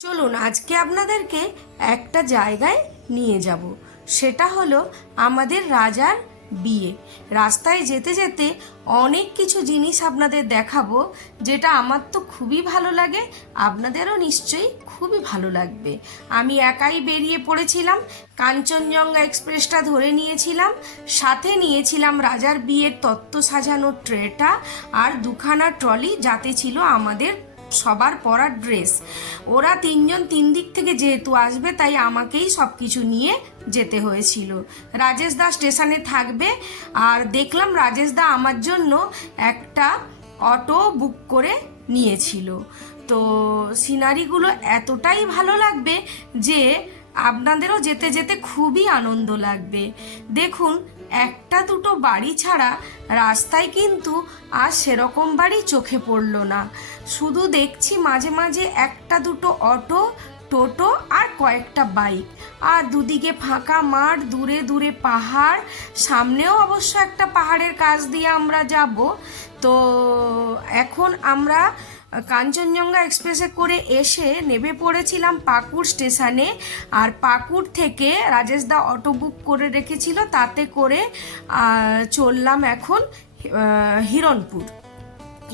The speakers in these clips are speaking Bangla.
চলুন আজকে আপনাদেরকে একটা জায়গায় নিয়ে যাব। সেটা হলো আমাদের রাজার বিয়ে। রাস্তায় যেতে যেতে অনেক কিছু জিনিস আপনাদের দেখাবো, যেটা আমার তো খুবই ভালো লাগে, আপনাদেরও নিশ্চয়ই খুবই ভালো লাগবে। আমি একাই বেরিয়ে পড়েছিলাম, কাঞ্চনজঙ্ঘা এক্সপ্রেসটা ধরে নিয়েছিলাম, সাথে নিয়েছিলাম রাজার বিয়ের তত্ত্ব সাজানোর ট্রেটা আর দুখানা ট্রলি, যাতে ছিল আমাদের সবার পরার ড্রেস। ওরা তিনজন তিন দিক থেকে যেহেতু আসবে, তাই আমাকেই সব কিছু নিয়ে যেতে হয়েছিল। রাজেশ দা স্টেশনে থাকবে, আর দেখলাম রাজেশ দা আমার জন্য একটা অটো বুক করে নিয়েছিল। তো সিনারিগুলো এতটাই ভালো লাগবে যে আপনাদেরও যেতে যেতে খুবই আনন্দ লাগবে। দেখুন, একটা দুটো বাড়ি ছাড়া রাস্তায় কিন্তু আর সেরকম বাড়ি চোখে পড়লো না। শুধু দেখছি মাঝে মাঝে একটা দুটো অটো, টোটো আর কয়েকটা বাইক, আর দুদিকে ফাঁকা মাঠ, দূরে দূরে পাহাড়, সামনেও অবশ্য একটা পাহাড়ের কাছ দিয়ে আমরা যাব। তো এখন আমরা কাঞ্চনজঙ্ঘা এক্সপ্রেসে করে এসে নেমে পড়েছিলাম পাকুড় স্টেশনে, আর পাকুড় থেকে রাজেশ দা অটো বুক করে রেখেছিল, তাতে করে চললাম এখন হিরণপুর।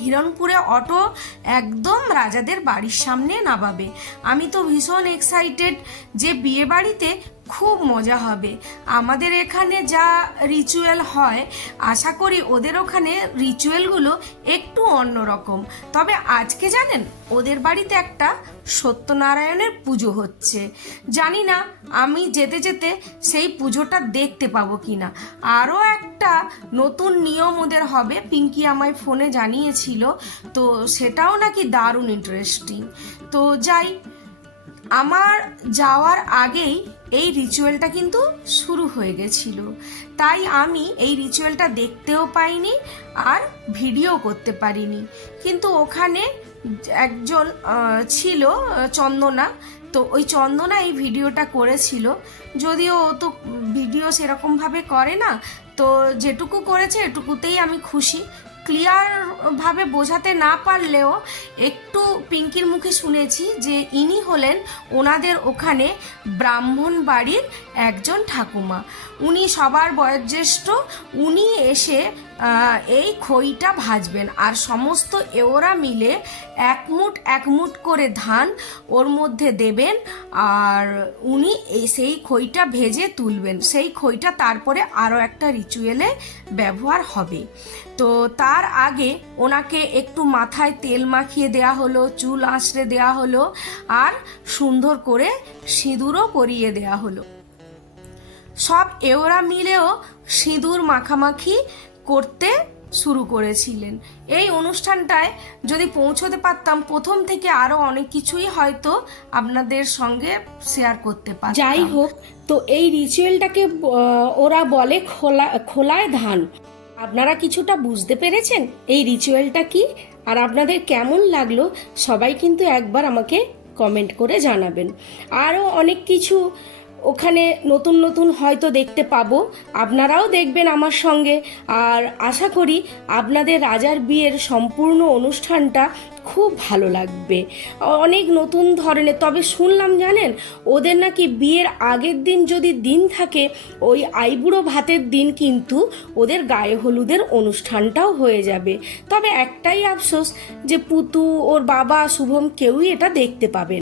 হিরণপুরে অটো একদম রাজাদের বাড়ির সামনে নামাবে। আমি তো ভীষণ এক্সাইটেড যে বিয়ে বাড়িতে খুব মজা হবে। আমাদের এখানে যা রিচুয়াল হয়, আশা করি ওদের ওখানে রিচুয়ালগুলো একটু অন্যরকম। তবে আজকে জানেন, ওদের বাড়িতে একটা সত্যনারায়ণের পুজো হচ্ছে। জানি না আমি যেতে যেতে সেই পুজোটা দেখতে পাবো কিনা। আরও একটা নতুন নিয়ম ওদের হবে, পিঙ্কি আমায় ফোনে জানিয়েছিল, তো সেটাও নাকি দারুণ ইন্টারেস্টিং। তো যাই, আমার যাওয়ার আগেই এই রিচুয়ালটা কিন্তু শুরু হয়ে গেছিল, তাই আমি এই রিচুয়ালটা দেখতেও পাইনি আর ভিডিও করতে পারিনি। কিন্তু ওখানে একজন ছিল, চন্দনা, তো ওই চন্দনা এই ভিডিওটা করেছিল। যদিও ও তো ভিডিও সেরকমভাবে করে না, তো যেটুকু করেছে এটুকুতেই আমি খুশি। ক্লিয়ারভাবে বোঝাতে না পারলেও একটু পিঙ্কির মুখে শুনেছি যে ইনি হলেন ওনাদের ওখানে ব্রাহ্মণ বাড়ির একজন ঠাকুমা। উনি সবার বয়োজ্যেষ্ঠ। উনি এসে এই খইটা ভাজবেন, আর সমস্ত এওরা মিলে এক মুঠ করে ধান ওর মধ্যে দেবেন, আর উনি সেই খইটা ভেজে তুলবেন। সেই খইটা তারপরে আরও একটা রিচুয়ালে ব্যবহার হবে। তো তার আগে ওনাকে একটু মাথায় তেল মাখিয়ে দেয়া হলো, চুল আঁচড়ে দেয়া হলো, আর সুন্দর করে সিঁদুরও পরিয়ে দেয়া হলো। সব এওরা মিলেও সিঁদুর মাখামাখি করতে শুরু করেছিলেন। এই অনুষ্ঠানটায় যদি পৌঁছতে পারতাম প্রথম থেকে, আরও অনেক কিছুই হয়তো আপনাদের সঙ্গে শেয়ার করতে পারতাম। যাই হোক, তো এই রিচুয়ালটাকে ওরা বলে খোলায় ধান। আপনারা কিছুটা বুঝতে পেরেছেন এই রিচুয়ালটা কি, আর আপনাদের কেমন লাগলো সবাই কিন্তু একবার আমাকে কমেন্ট করে জানাবেন। আরও অনেক কিছু ওখানে নতুন নতুন হয়তো দেখতে পাবো, আপনারাও দেখবেন আমার সঙ্গে। আর আশা করি আপনাদের রাজার বিয়ের সম্পূর্ণ অনুষ্ঠানটা খুব ভালো লাগবে। অনেক নতুন ধরনের, তবে শুনলাম জানেন, ওদের নাকি বিয়ের আগের দিন যদি দিন থাকে, ওই আইবুড়ো ভাতের দিন কিন্তু ওদের গায়ে হলুদের অনুষ্ঠানটাও হয়ে যাবে। তবে একটাই আফসোস যে পুতু, ওর বাবা, শুভম কেউই এটা দেখতে পাবে না।